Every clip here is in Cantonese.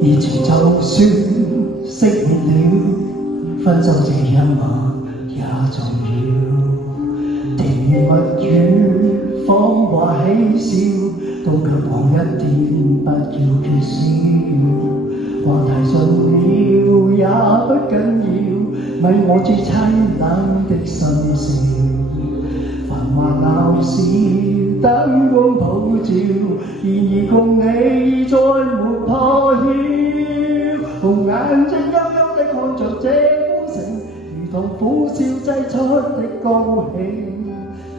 以前就算熄滅了，分手這一晚也重要。甜言蜜語，謊話嬉笑，都卻旁一點，不要缺少。話題盡了也不緊要，咪我最凄冷的心事。繁華鬧市，燈光普照，然而共你再沒破曉。紅眼睛幽幽地看着這孤城，如同苦笑擠出的高興。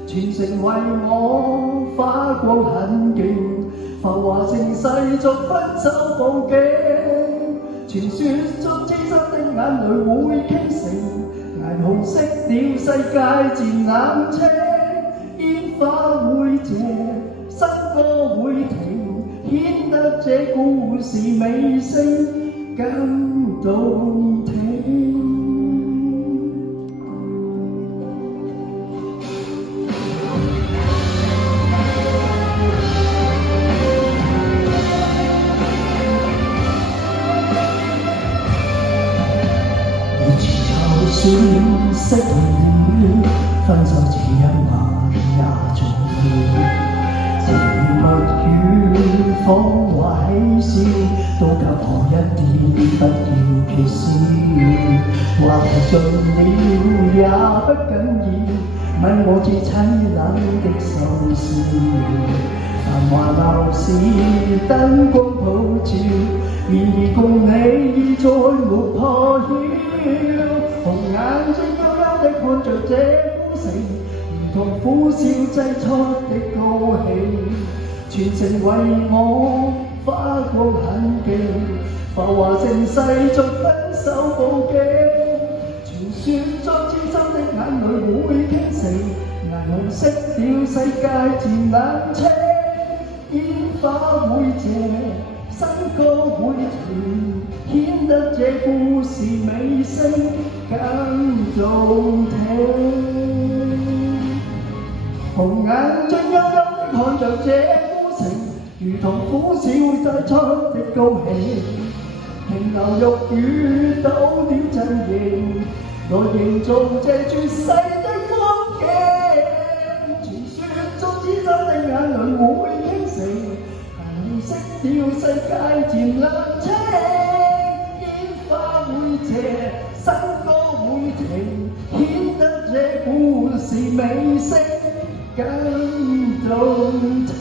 全城為我花光很勁，浮華盛世俗分手報警。傳說中痴心的眼淚會傾城，霓虹熄了世界漸冷清。煙花會謝，新歌會停，顯得這故事尾聲更動聽。以前就算熄了，分手這一晚也重要。甜言蜜語，謊話嬉笑，都給我一點，不要缺少。話題盡了也不緊要，問我最凄冷的心事。繁華鬧市，燈光普照，然而共你再沒破曉。紅眼睛幽幽地看着這孤城，如同苦笑擠出的高興。全城為我花光很勁，浮華盛世俗分手報警。傳說中痴心的眼淚會傾城，霓虹熄了世界漸冷清。煙花會謝，新歌會停，顯得這故事尾聲更動聽。紅眼睛幽幽地看着這孤城，如同苦笑擠出的高興。停留玉宇倒掉陣營，來營造這絕世的風景。傳說中痴心的眼淚會傾城，霓虹熄了世界漸冷清。煙花會謝，新歌會停，顯得這故事尾聲更動聽。